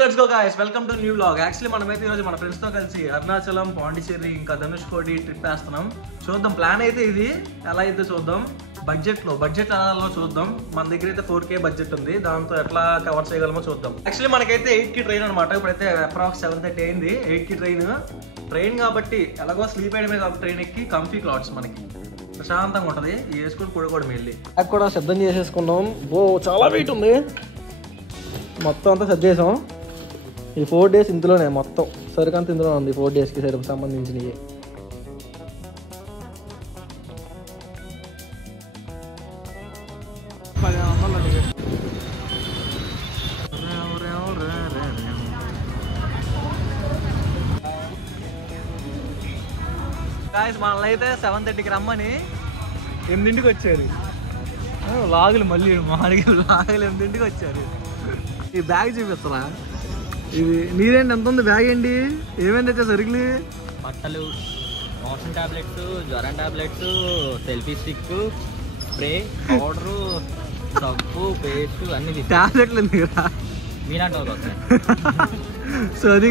let's go guys, welcome to new vlog. Actually మనమైతే ఈరోజు మన ఫ్రెండ్స్ తో కలిసి అరుణాచలం, పాండిచేరి ఇంకా ధనుష్కోటి ట్రిప్ వేస్తున్నాం. చూద్దాం, ప్లాన్ అయితే ఇది ఎలా అయితే చూద్దాం. బడ్జెట్ అలా చూద్దాం. మన దగ్గర అయితే 4K బడ్జెట్ ఉంది, దాంతో ఎట్లా కవర్ చేయగలమో చూద్దాం. యాక్చువల్లీ మనకైతే 8కి ట్రైన్ అనమాట. ఇప్పుడైతే అప్రాక్స్ 7:30 అయింది. 8కి ట్రైన్ కాబట్టి ఎలాగో స్లీప్ అయ్యడమే కాదు, ట్రైన్ ఎక్కి కంఫీ క్లాత్స్ మనకి ప్రశాంతంగా ఉంటుంది. వేసుకుని పడుకోవడం వెళ్ళి అది కూడా సిద్ధం చేసేసుకున్నాం. చాలా వెయిట్ ఉంది, మొత్తం అంతా సర్దేశాం. ఈ 4 days ఇందులోనే, మొత్తం సరికంత ఇందులో ఉంది. 4 daysకి సరికి సంబంధించినవి. మనల్ని అయితే 7:30కి రమ్మని 8ంటికి వచ్చారు. లాగులు మళ్ళీ మాడికి లాగులు 8ంటికి వచ్చారు. ఈ బ్యాగ్ చూపిస్తారా? ఇది నీరేంటి ఎంత ఉంది బ్యాగ్? ఏంటి ఏమేమి తెచ్చా సరుకులు? బట్టలు, మోషన్ టాబ్లెట్స్, జ్వరం tablets, selfie stick, spray, powder, సబ్బు, పేస్ట్ అన్ని టాబ్లెట్లు ఉంది కదా మీలాంటి. సో అది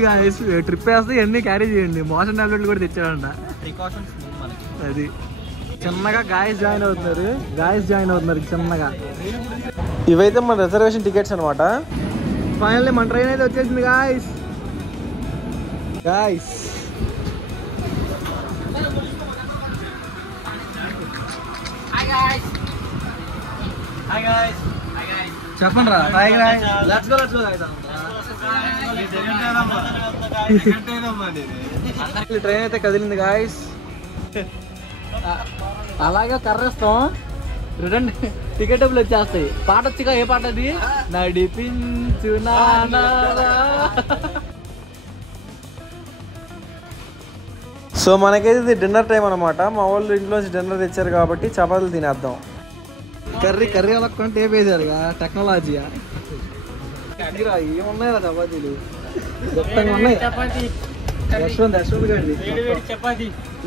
ట్రిప్ వేస్తే ఇవన్నీ క్యారీ చేయండి. మోషన్ టాబ్లెట్లు కూడా తెచ్చాడంట, ప్రికాషన్స్. అది చిన్నగా గాయస్ జాయిన్ అవుతున్నారు చిన్నగా. ఇవైతే మన రిజర్వేషన్ టికెట్స్ అనమాట. ఫైనల్లీ మన ట్రైన్ అయితే వచ్చేసింది గాయస్. చెప్పండి రా. ట్రైన్ అయితే కదిలింది గాయస్. అలాగే కర్రేస్తాం, రిటర్న్ టికెట్ డబ్బులు వచ్చేస్తాయి. పాట వచ్చిగా, ఏ పాట అది? నడిపించు సో మనకైతే ఇది డిన్నర్ టైం అనమాట. మా వాళ్ళు ఇంట్లో డిన్నర్ తెచ్చారు కాబట్టి చపాతీలు తినేద్దాం. కర్రీ అలక్కుంటే ఏ వేసారుగా టెక్నాలజీ. ఏమున్నాయి రా చపాతీలు, గొప్పగా ఉన్నాయి. యశ్వంత్ గారి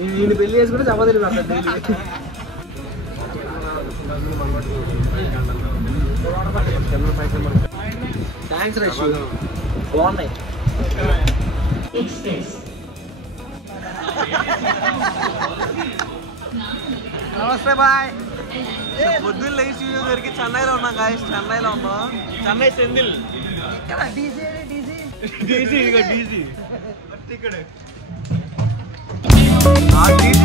ఈయన పెళ్లి చేసి కూడా చపాతీలు పెడతారు. థ్యాంక్స్ రష్, బాగున్నాయి. నమస్తే బాయ్. పొద్దున్న లేచి దొరికి చెన్నైలో ఉన్నాం గాయస్. చెన్నైలో ఉన్నాం. చెన్నై సెందిల్ డీజీ ఇక్కడ డీజీ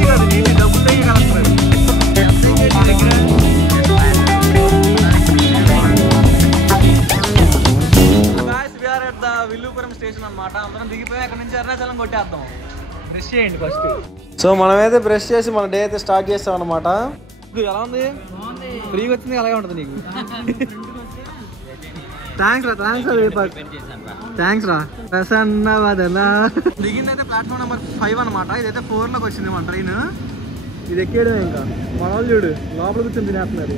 కాదు, డీజీ డబ్బులు దగ్గర కలుపుతారు. విల్లుపురం స్టేషన్ అనమాట. అందరం దిగిపోయి అక్కడ నుంచి అరుణాచలం కొట్టేద్దాం. బ్రష్ చేయండి ఫస్ట్. సో మనమైతే బ్రష్ చేసి మన డే అయితే స్టార్ట్ చేస్తాం అనమాట. ఎలా ఉంది? ఫ్రీగా వచ్చింది, అలాగే ఉంటుంది నీకు. థ్యాంక్స్ రా ప్రసన్న వదలా. దిగింది అయితే ప్లాట్ఫామ్ నెంబర్ 5 అనమాట. ఇదైతే 4లోకి వచ్చింది మన ట్రైన్. ఇది ఎక్కేయడమే. ఇంకా మన వాళ్ళు చూడు లోపల కూర్చొని తినేస్తున్నారు.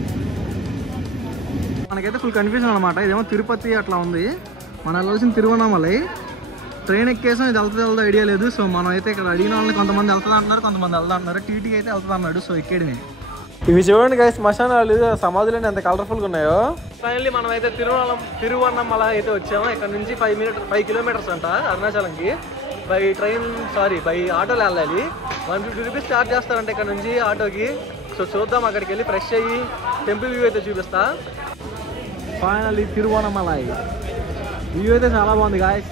మనకైతే ఫుల్ కన్ఫ్యూజన్ అనమాట. ఇదేమో తిరుపతి అట్లా ఉంది, మనం వెళ్ళాల్సిన తిరువన్నామలై. ట్రైన్ ఎక్కేసాం, ఇది వెళ్తుందో ఐడియా లేదు. సో మనం అయితే ఇక్కడ అడిగిన వాళ్ళని కొంతమంది వెళ్తుంది అంటున్నారు, కొంతమంది వెళ్తా అంటున్నారు. టీటీకి అయితే వెళ్తుంది అన్నాడు. సో ఎక్కేయడమే. ఇవి చూడండి గైస్, శ్మశానాలు, సమాధులు ఎంత కలర్ఫుల్గా ఉన్నాయో. ఫైనల్లీ మనం అయితే తిరువన్నమల అయితే వచ్చాము. ఇక్కడ నుంచి 5 kilometers అంట అరుణాచలంకి. బై ఆటోలో వెళ్ళాలి. 150 rupees చార్జ్ చేస్తారంట ఇక్కడ నుంచి ఆటోకి. సో చూద్దాం, అక్కడికి వెళ్ళి ఫ్రెష్ అయ్యి టెంపుల్ వ్యూ అయితే చూపిస్తా. ఫైనల్లీ తిరువన్నమల వ్యూ అయితే చాలా బాగుంది గాయస్.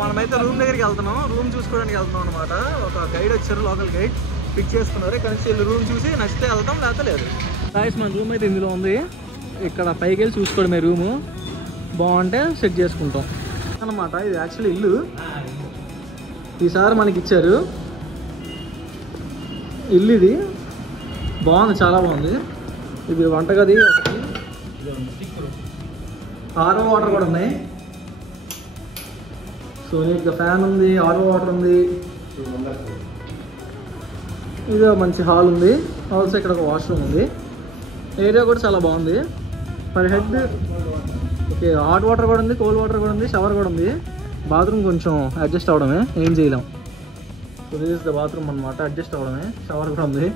మనమైతే రూమ్ దగ్గరికి వెళ్తున్నాం. రూమ్ చూసుకోవడానికి వెళ్తున్నాం అనమాట. ఒక గైడ్ వచ్చారు, లోకల్ గైడ్ పిక్ చేసుకున్నారు. ఇక్కడ నుంచి రూమ్ చూసి నచ్చితే వెళ్తాం, లేకపోతే లేదు. గాయస్ మన రూమ్ అయితే ఇందులో ఉంది. ఇక్కడ పైకి వెళ్ళి చూసుకోవడమే. రూము బాగుంటే సెట్ చేసుకుంటాం అనమాట. ఇది యాక్చువల్లీ ఇల్లు ఈసారి మనకి ఇచ్చారు. ఇల్లు ఇది బాగుంది, చాలా బాగుంది. ఇది వంటగది, ఆరో వాటర్ కూడా ఉన్నాయి. సో నీట్గా ఫ్యాన్ ఉంది, ఆరో వాటర్ ఉంది. ఇది మంచి హాల్ ఉంది. ఆల్సో ఇక్కడ ఒక వాష్రూమ్ ఉంది. ఏరియా కూడా చాలా బాగుంది. Per head okay, hot water కూడా ఉంది, కోల్డ్ వాటర్ కూడా ఉంది, షవర్ కూడా ఉంది. బాత్రూమ్ కొంచెం అడ్జస్ట్ అవడమే, ఏం చేయలేం. So this is the bathroom అనమాట. అడ్జస్ట్ అవ్వడమే. షవర్ కూడా ఉంది.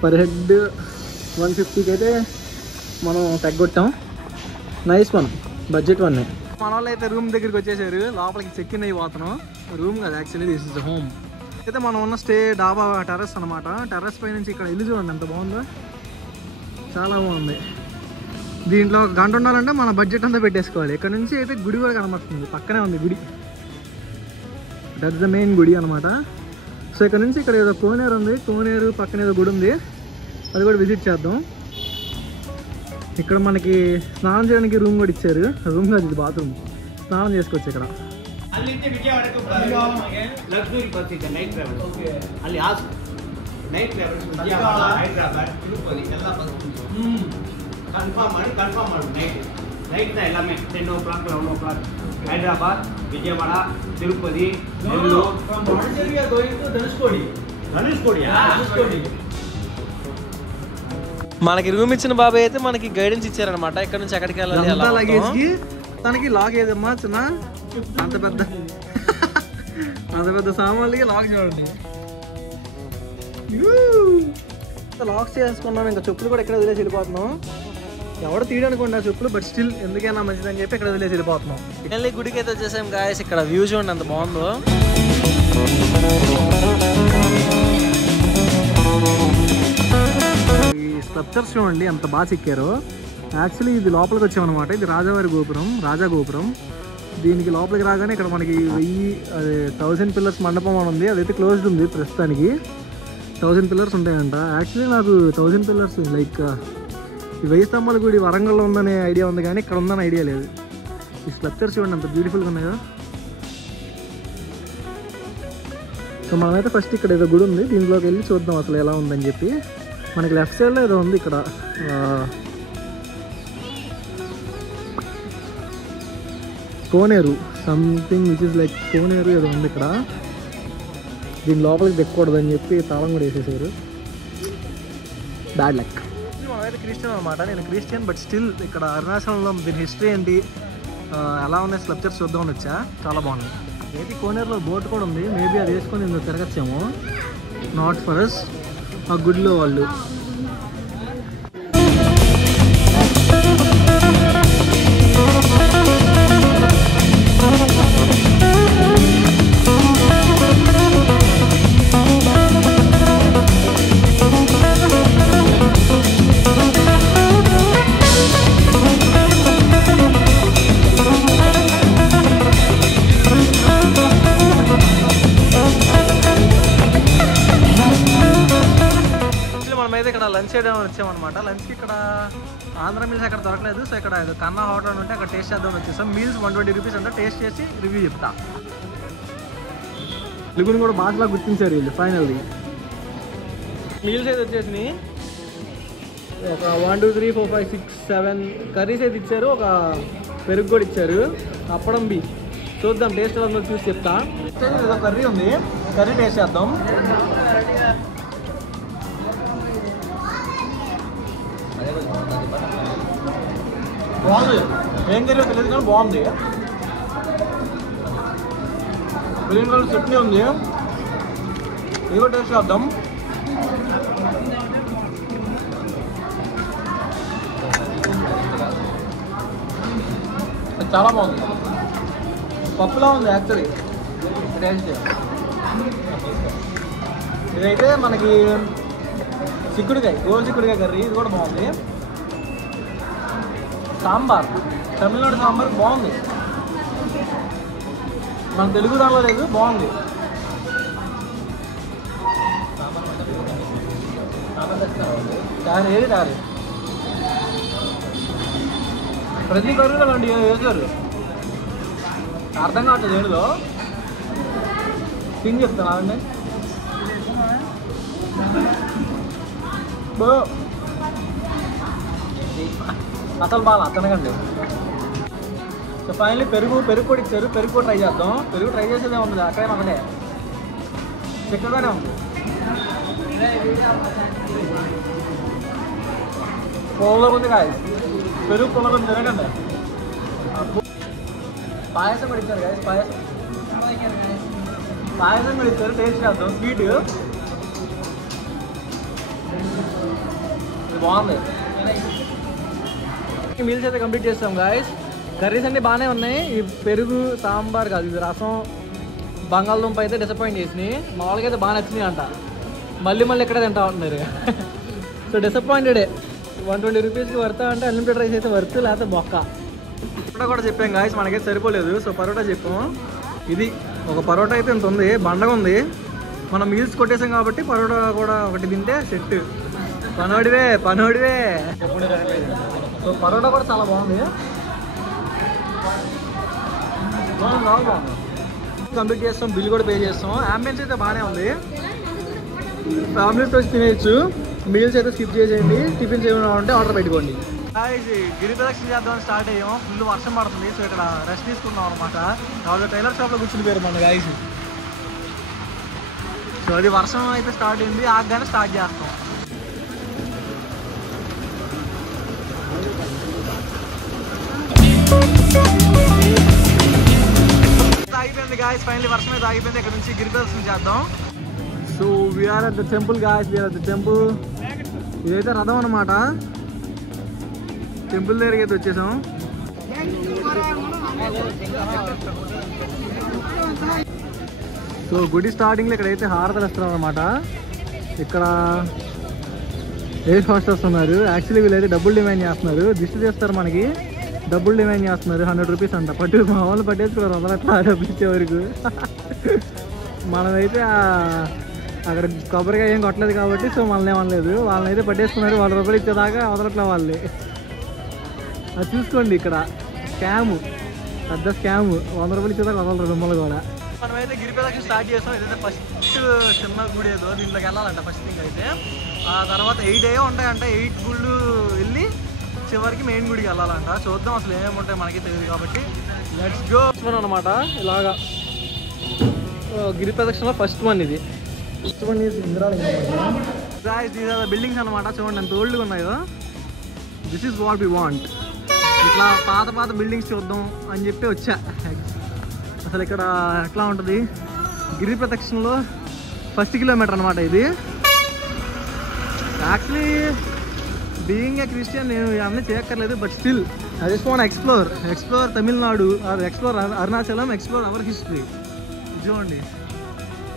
పర్ హెడ్ 150కి అయితే మనం తగ్గొట్టాం. నైస్ మనం బడ్జెట్ వన్. మన వాళ్ళు అయితే రూమ్ దగ్గరికి వచ్చేసారు. లోపలికి చెక్ ఇన్ అయిపోతున్నాం. రూమ్ కదా యాక్చువల్లీ, దిస్ ఇస్ హోమ్. అయితే మనం ఉన్న స్టే డాబా టెర్రస్ అనమాట. టెర్రస్ పై నుంచి ఇక్కడ ఇల్లు చూడండి ఎంత బాగుందో, చాలా బాగుంది. దీంట్లో ఒక గంట ఉండాలంటే మన బడ్జెట్ అంతా పెట్టేసుకోవాలి. ఇక్కడ నుంచి అయితే గుడి కూడా కనబడుతుంది, పక్కనే ఉంది గుడి. దట్స్ ద మెయిన్ గుడి అనమాట. సో ఇక్కడ నుంచి ఇక్కడ ఏదో కోనేరు ఉంది, కోనేరు పక్కన ఏదో గుడి ఉంది, అది కూడా విజిట్ చేద్దాం. ఇక్కడ మనకి స్నానం చేయడానికి రూమ్ కూడా ఇచ్చారు. రూమ్ కాదు ఇది బాత్రూమ్, స్నానం చేసుకోవచ్చు ఇక్కడ. ಅಲ್ಲಿಂದ ವಿಜಯವಾಡಕ್ಕೆ ಲಕ್ಸುರಿ ಬಸ್ ಇದೆ ನೈಟ್ ಟ್ರಾವೆಲ್. ಅಲ್ಲಿ ನೈಟ್ ಟ್ರಾವೆಲ್ ವಿಜಯವಾಡ ಹೈದರಾಬಾದ್ ತಿರುಪತಿ ಎಲ್ಲ ಬಸ್ ಕನ್ಫರ್ಮ್ ಮಾಡು. ನೈಟ್ ಎಲ್ಲಾಮೇ 10 o'clock 11 o'clock హైదరాబాద్, విజయవాడ, తిరుపతి, నెల్లూరు. ధనుష్కోడి. మనకి రూమ్ ఇచ్చిన బాబాయ్ అయితే మనకి గైడెన్స్ ఇచ్చారనమాట. ఇక్కడ నుంచి ఎక్కడికి వెళ్ళాలి. లగేజ్కి తనకి లాక్ ఏదమ్మా చిన్న అంత పెద్ద సామాన్లకి లాక్ చూడండి. లాక్ చేసుకున్నాం. ఇంకా చెప్పులు కూడా ఇక్కడ వదిలేసి వెళ్ళిపోతున్నాం. ఎవరు తీయడానికి చెప్పులు, బట్ స్టిల్ ఎందుకైనా మంచిదని చెప్పి ఇక్కడ వదిలేసి వెళ్ళిపోతున్నాం. వెళ్ళి గుడికి అయితే వచ్చేసాం గాయస్. ఇక్కడ వ్యూ చూడండి ఎంత బాగుందో. ఈ స్ట్రక్చర్స్ చూడండి ఎంత బాగా చెక్కారో. యాక్చువల్లీ ఇది లోపలికి వచ్చామన్నమాట. ఇది రాజావారి గోపురం, రాజా గోపురం. దీనికి లోపలికి రాగానే ఇక్కడ మనకి 1000 పిల్లర్స్ మండపం అని ఉంది. అదైతే క్లోజ్డ్ ఉంది ప్రస్తుతానికి. 1000 పిల్లర్స్ ఉంటాయంట. యాక్చువల్లీ నాకు 1000 పిల్లర్స్ లైక్ ఈ 1000 స్తంభాల గుడి వరంగల్లో ఉందనే ఐడియా ఉంది, కానీ ఇక్కడ ఉందని ఐడియా లేదు. ఈ స్ట్రక్చర్స్ చూడండి అంత బ్యూటిఫుల్గా ఉన్నాయి కదా. సో మనమైతే ఫస్ట్ ఇక్కడ ఏదో గుడి ఉంది, దీంట్లోకి వెళ్ళి చూద్దాం అసలు ఎలా ఉందని చెప్పి. మనకి లెఫ్ట్ సైడ్లో ఏదో ఉంది ఇక్కడ, కోనేరు సంథింగ్ విచ్ ఇస్ లైక్ కోనేరు ఏదో ఉంది ఇక్కడ. దీని లోపలికి దిక్కకూడదు అని చెప్పి తాళం కూడా వేసేసారు. Bad luck. మనమైతే క్రిస్టియన్ అనమాట. నేను క్రిస్టియన్, బట్ స్టిల్ ఇక్కడ అరుణాచలంలో దీని హిస్టరీ ఏంటి, ఎలా ఉన్నాయి స్ట్రక్చర్స్ చూద్దామని వచ్చా. చాలా బాగుంది. ఏది కోనేరులో బోట్ కూడా ఉంది. మేబీ అది వేసుకొని ఇందులో తిరగచ్చేమో. నాట్ ఫర్ అస్, ఆ గుడిలో వాళ్ళు. మనమైతే ఇక్కడ లంచ్ చేయడం వచ్చామన్నమాట. లంచ్కి ఇక్కడ ఆంధ్ర మీల్స్ అక్కడ దొరకలేదు. సో ఇక్కడ కన్నా హోటల్ ఉంటే అక్కడ టేస్ట్ చేద్దామని వచ్చేసాం. మీల్స్ 120 రూపీస్ అంటే. టేస్ట్ చేసి రివ్యూ చెప్తా. తెలుగుని కూడా బాగా గుర్తించారు వీళ్ళు ఫైనల్లీ. మీల్స్ అయితే వచ్చేసినాయి. ఒక 1 2 3 4 5 6 7 కర్రీస్ అయితే ఇచ్చారు. ఒక పెరుగు కూడా ఇచ్చారు. అప్పడం బి చూద్దాం, టేస్ట్ ఎలా చూసి చెప్తా. ఏదో కర్రీ ఉంది, కర్రీ టేస్ట్ చేద్దాం. బాగుంది. ఏం కర్రీ తెలియదు కానీ బాగుంది. గ్రీన్ కలర్ చట్నీ ఉంది, ఇది కూడా టేస్ట్ చేద్దాం. చాలా బాగుంది. పప్పులా ఉంది యాక్చువల్లీ టేస్ట్. ఇదైతే మనకి చిక్కుడుకాయ, గోరు చిక్కుడుకాయ కర్రీ, ఇది కూడా బాగుంది. సాంబార్, తమిళనాడు సాంబార్ బాగుంది. మన తెలుగు దానిలో లేదు, బాగుంది. ఏది కాదు, ప్రతి కర్రీలో అలాంటి వేసారు. అర్థం కావట్లేదు ఏడులో. తిని చెప్తాను అవన్నీ. అసలు బాగా అతనకండి. సో ఫైనల్లీ పెరుగు కూడా ఇచ్చారు. పెరుగు కూడా ట్రై చేద్దాం. పెరుగు ట్రై చేసేదే ఉంది, అక్కడే మననే చిక్కగానే ఉంది. పొలంలో ఉంది కాయ, పెరుగు పొలంలో తినకండి. పాయసం కూడా ఇచ్చారు కాయ, పాయసం పాయసం కూడా ఇస్తారు, టేస్ట్ చేద్దాం. స్వీట్ ఇది బాగుంది. మీల్స్ అయితే కంప్లీట్ చేస్తాం గాయస్. కర్రీస్ అన్నీ బాగానే ఉన్నాయి. ఈ పెరుగు సాంబార్ కాదు, ఇది రసం బంగాళదుంప అయితే డిసప్పాయింట్ చేసినాయి. మామూలుగా అయితే బాగా నచ్చినాయి అంట. మళ్ళీ ఎక్కడ తింటా ఉంటున్నారు. సో డిసప్పాయింటెడే. 120 రూపీస్కి వర్తా అంటే అన్లిమిటెడ్ రైస్ అయితే వర్త్, లేకపోతే బొక్క. పరోటా కూడా చెప్పాం గాయస్, మనకైతే సరిపోలేదు. సో పరోటా చెప్పాము. ఇది ఒక పరోటా అయితే ఇంత ఉంది, బండగా ఉంది. మనం మీల్స్ కొట్టేసాం కాబట్టి పరోటా కూడా ఒకటి తింటే సెట్. పనోడివే. సో పరోటా కూడా చాలా బాగుంది. కంప్లీట్ చేస్తాం, బిల్ కూడా పే చేస్తాం. అంబియన్స్ అయితే బాగానే ఉంది. ఫ్యామిలీతో తినేయచ్చు. మీల్స్ అయితే స్కిప్ చేసేయండి. టిఫిన్స్ ఏమైనా ఉంటే ఆర్డర్ పెట్టుకోండి. గిరి ప్రదక్షిణ చేద్దామని స్టార్ట్ అయ్యాం. ఫుల్ వర్షం పడుతుంది. సో ఇక్కడ రెస్ట్ తీసుకున్నాం అనమాట. వాళ్ళు టైలర్ షాప్లో కూర్చుని పోయారు మన గాయస్. సో అది వర్షం అయితే స్టార్ట్ అయింది, ఆగ్గానే స్టార్ట్ చేస్తాం. ఆగిపోయింది గాయస్, ఫైనల్లీ వర్షం అయితే ఆగిపోయింది. ఇక్కడ నుంచి గిరి ప్రదక్షిణ చేద్దాం. So we are at the temple guys, we are at the temple. ఇదైతే రథం అనమాట. టెంపుల్ దగ్గరికి అయితే వచ్చేసాం. సో గుడి స్టార్టింగ్లో ఇక్కడైతే హారతలు ఇస్తున్నారు అనమాట. ఇక్కడ ఎయిర్ హోస్టర్స్ ఉన్నారు. యాక్చువల్లీ వీళ్ళైతే డబ్బులు డిమాండ్ చేస్తున్నారు. దిష్టి చేస్తారు మనకి, డబ్బులు డిమాండ్ చేస్తున్నారు. 100 రూపీస్ అంట. మా వాళ్ళు పట్టేసుకున్నారు వదలట్లా డబ్బులు ఇచ్చే వరకు. మనమైతే అక్కడ కొబ్బరిగా ఏం కొట్టలేదు కాబట్టి సో మనల్ని ఏమనలేదు. వాళ్ళని అయితే పట్టేసుకున్నారు. 100 రూపాయలు ఇచ్చేదాకా వదలట్లే వాళ్ళే. అది చూసుకోండి, ఇక్కడ స్కామ్, పెద్ద స్కామ్. 100 రూపాయలు ఇచ్చేదాకా వదలరు మిమ్మల్ని కూడా. మనమైతే గిరి ప్రదక్షిణ స్టార్ట్ చేస్తాం. ఇదైతే ఫస్ట్ చిన్న గుడి ఏదో దీంట్లోకి వెళ్ళాలంట ఫస్ట్ థింగ్ అయితే. ఆ తర్వాత 8 ఏవో ఉంటాయంట. 8 గుళ్ళు వెళ్ళి చివరికి మెయిన్ గుడికి వెళ్ళాలంట. చూద్దాం అసలు ఏమేమి ఉంటాయి మనకి తెలియదు కాబట్టి. లెట్స్ గో అనమాట. ఇలాగా గిరి ప్రదక్షిణలో ఫస్ట్ వన్ ఇది. ఫస్ట్ వన్ ఇది బిల్డింగ్స్ అనమాట. చూడండి ఎంత ఓల్డ్గా ఉన్నాయో. This is what we want. ఇట్లా పాత బిల్డింగ్స్ చూద్దాం అని చెప్పి వచ్చా. అసలు ఇక్కడ ఎట్లా ఉంటుంది గిరి ప్రదక్షిణలో ఫస్ట్ కిలోమీటర్ అనమాట ఇది. యాక్చువల్లీ బీయింగ్ ఏ క్రిస్టియన్ నేను ఇవన్నీ చేయక్కర్లేదు. But still I just want explore Tamil Nadu, explore Arunachalam, explore our history. చూడండి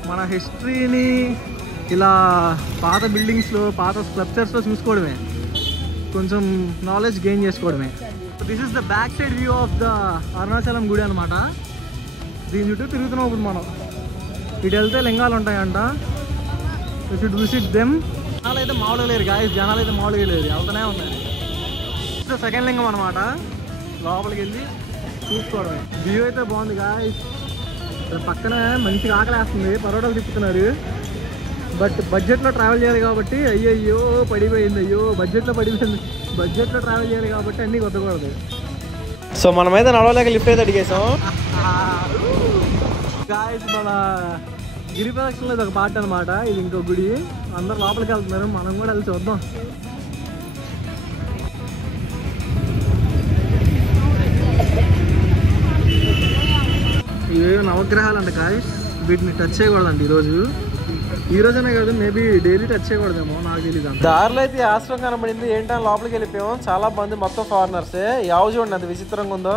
మన హిస్టరీని ఇలా పాత బిల్డింగ్స్లో, పాత స్ట్రక్చర్స్లో చూసుకోవడమే, కొంచెం నాలెడ్జ్ గెయిన్ చేసుకోవడమే. This is the back side view of the Arunachalam గుడి అనమాట. దీని చుట్టూ తిరుగుతున్నాం ఇప్పుడు మనం. ఇటు వెళ్తే లింగాలు ఉంటాయంట. You should visit them. జనాలు అయితే మామూలుగా లేరు గాయస్, జనాలు అయితే మామూలుగా లేరు, వెళ్తూనే ఉన్నాయి. సెకండ్ లింగం అనమాట. లోపలికి వెళ్ళి చూసుకోవడమే. వ్యూ అయితే బాగుంది గాయస్. పక్కన మంచిగా ఆకలేస్తుంది, పరోటాలు తిప్పుతున్నారు. బట్ బడ్జెట్లో ట్రావెల్ చేయాలి కాబట్టి అయ్యో పడిపోయింది. బడ్జెట్లో ట్రావెల్ చేయాలి కాబట్టి అన్నీ కొత్తకూడదు. సో మనమైతే నడవలేక లిఫ్ట్ అయితే అడిగేసాం గాయస్. మన గిరి ప్రదక్షిణలో ఇది ఒక పార్ట్ అనమాట. ఇది ఇంకో గుడి. అందరు లోపలికి వెళ్తున్నారు, మనం కూడా వెళ్ళి చూద్దాం. ఇవేవో నవగ్రహాలు అంట గాయస్. వీటిని టచ్ చేయకూడదండి ఈ రోజనే కాదు, మేబీ డైలీ టచ్ చేయకూడదేమో, నాకు తెలియదు. దారిలో అయితే ఆశ్రమం కనబడింది. ఏంటని లోపలికి వెళ్ళిపోయాం. చాలా మంది మొత్తం ఫారినర్సే. యావ చూడండి అంత విచిత్రంగా ఉందో.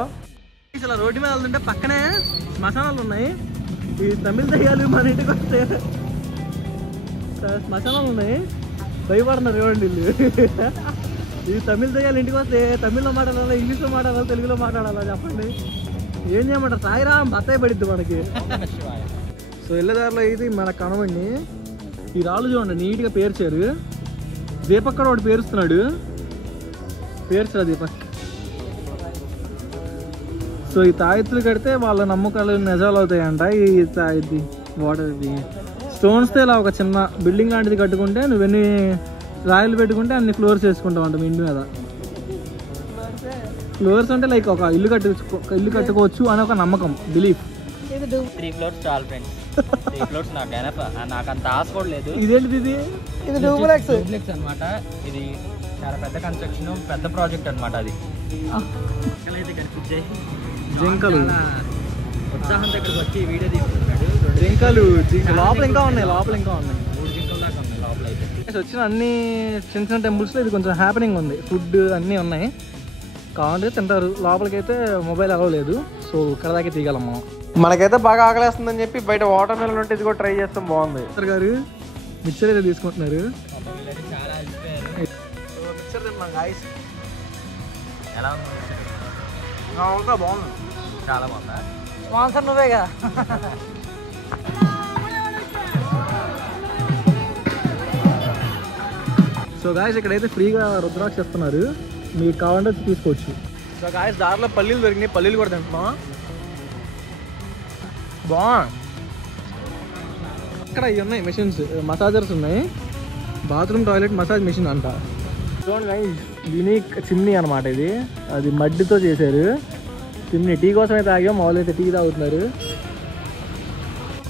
ఇలా రోడ్డు మీద వెళ్తుంటే పక్కనే శ్మశానాలు ఉన్నాయి. ఈ తమిళ దయ్యాలు మన ఇంటికి వస్తే శ్మశానాలు ఉన్నాయి. భయపడుతున్నారు చూడండి వీళ్ళు. ఈ తమిళ దయ్యాలు ఇంటికి వస్తే తమిళ్లో మాట్లాడాలా, ఇంగ్లీష్లో మాట్లాడాలా, తెలుగులో మాట్లాడాలా చెప్పండి. ఏం చేయమంటారు? సాయిరాం బత్తాయి పడిద్ది మనకి. సో వెళ్ళేదారిలో ఇది మనకు కనవండి. ఈ రాళ్ళు చూడండి నీట్గా పేర్చారు. దీపక్ కూడా ఒకటి పేరుస్తున్నాడు. పేర్చరా దీపక్. సో ఈ తాయెత్తులు కడితే వాళ్ళ నమ్మకాలు నిజాలు అవుతాయంట. ఈ ఇది వాటర్ స్టోన్స్తో ఇలా ఒక చిన్న బిల్డింగ్ లాంటిది కట్టుకుంటే నువ్వెన్ని రాయలు పెట్టుకుంటే అన్ని ఫ్లోర్స్ వేసుకుంటావు అంట మీ ఇంటి మీద. ఫ్లోర్స్ అంటే లైక్ ఒక ఇల్లు కట్టుకోవచ్చు అని ఒక నమ్మకం, బిలీఫ్. 3 floors చాలు ఫ్రెండ్స్. 3 floors నాకు అంత ఆశ కూడా లేదు. ఇదేంటిది? ఇది డూప్లెక్స్ అనమాట. ఇది చాలా పెద్ద కన్స్ట్రక్షన్, పెద్ద ప్రాజెక్ట్ అనమాట. అది అయితే కనిపించాయి జింకలు. ఉత్సాహంతో ఇక్కడికి వచ్చి వీడియో తీసుకుంటున్నాడు. జింకలు లోపల ఇంకా ఉన్నాయి 3 జింకల దాకా ఉన్నాయి లోపల అయితే. వచ్చిన అన్ని చిన్న చిన్న టెంపుల్స్లో ఇది కొంచెం హ్యాపెనింగ్ ఉంది. ఫుడ్ అన్నీ ఉన్నాయి, కావాలంటే తింటారు. లోపలికైతే మొబైల్ అవ్వలేదు, సో ఇక్కడ దాకా తీయగలం మనం. మనకైతే బాగా ఆకలేస్తుందని చెప్పి బయట వాటర్ మెలన్ ఉంటే ఇది కూడా ట్రై చేస్తాం. బాగుంది. సార్ గారు మిక్చర్ అయితే తీసుకుంటున్నారు. చాలా మిక్చర్ తిన్నాం గాయస్. ఎలా ఉంది? బాగుంది, చాలా బాగుందా? స్పాన్సర్ నువ్వేగా. సో గాయస్ ఇక్కడైతే ఫ్రీగా రుద్రాక్ష ఇస్తున్నారు, మీకు కావాలంటే తీసుకోవచ్చు. సో గాయస్ దారిలో పల్లీలు దొరికినాయి, పల్లీలు కూడా తింటున్నాం. బాగుంది. ఇక్కడ ఇవి ఉన్నాయి మెషిన్స్, మసాజర్స్ ఉన్నాయి. బాత్రూమ్ టాయిలెట్ మసాజ్ మెషిన్ అంట. చూడండి గాయస్, యూనిక్ చిమ్నీ అనమాట ఇది. అది మడ్డితో చేశారు చిమ్నీ. టీ కోసం అయితే తాగాం, మామూలు అయితే టీ తాగుతున్నారు.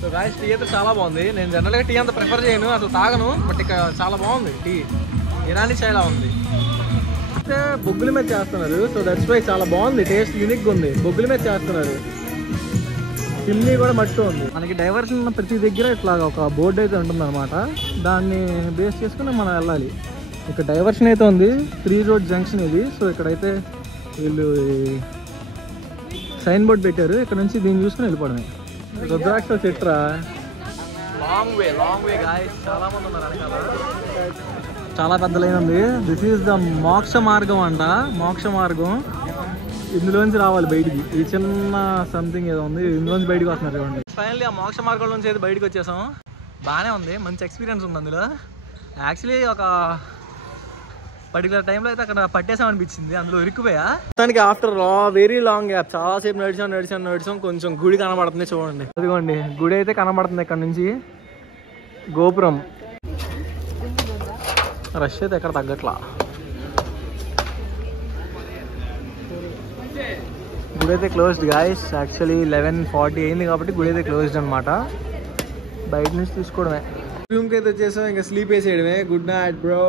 సో గాయస్ టీ అయితే చాలా బాగుంది. నేను జనరల్గా టీ అంత ప్రిఫర్ చేయను, అసలు తాగను. బట్ ఇక్కడ చాలా బాగుంది టీ, ఇరానీ చాయ్లా ఉంది. అయితే బొగ్గుల మీద చేస్తున్నారు, సో దట్స్ వై చాలా బాగుంది. టేస్ట్ యూనిక్గా ఉంది. బొగ్గుల మీద చేస్తున్నారు. చిమ్నీ కూడా మట్టి ఉంది. మనకి డైవర్షన్ ఉన్న ప్రతి దగ్గర ఇట్లా ఒక బోర్డు అయితే ఉంటుంది అనమాట. దాన్ని బేస్ చేసుకుని మనం వెళ్ళాలి. ఇక్కడ డైవర్షన్ అయితే ఉంది, 3 రోడ్ జంక్షన్ ఇది. సో ఇక్కడైతే వీళ్ళు సైన్ బోర్డ్ పెట్టారు, ఇక్కడ నుంచి దీన్ని చూసుకుని వెళ్ళిపోవడమే. రుద్రాక్ష చెట్రా. లాంగ్ వే గాయ్స్, చాలా మంది ఉన్నారు వెనకాల. చాలా పెద్ద లైన్ ఉంది. దిస్ ఈజ్ ద మోక్ష మార్గం అంట. మోక్ష మార్గం ఇందులోంచి రావాలి బయటికి. ఈ చిన్న సంథింగ్ ఏదో ఉంది, ఇందులోంచి బయటకు వస్తున్నారు చూడండి. ఫైనల్లీ ఆ మోక్ష మార్గం నుంచి అయితే బయటకు వచ్చేసాం. బాగానే ఉంది, మంచి ఎక్స్పీరియన్స్ ఉంది అందులో. యాక్చువల్లీ ఒక పర్టికులర్ టైంలో అయితే అక్కడ పట్టేసాం అనిపించింది, అందులో ఇరుక్కుపోయా. దానికి ఆఫ్టర్ వెరీ లాంగ్ గ్యాప్ చాలాసేపు నడిచాం. కొంచెం గుడి కనబడుతుంది చూడండి. అదిగోండి గుడి అయితే కనబడుతుంది ఇక్కడ నుంచి. గోపురం. రష్ అయితే ఎక్కడ తగ్గట్లా. గుడి అయితే క్లోజ్డ్ గాయస్. యాక్చువల్లీ 11:40 అయింది కాబట్టి గుడి అయితే క్లోజ్డ్ అనమాట. బయట నుంచి చూసుకోవడమే. రూమ్కి అయితే వచ్చేసాం, ఇంకా స్లీప్ వేసేయడమే. Good night bro.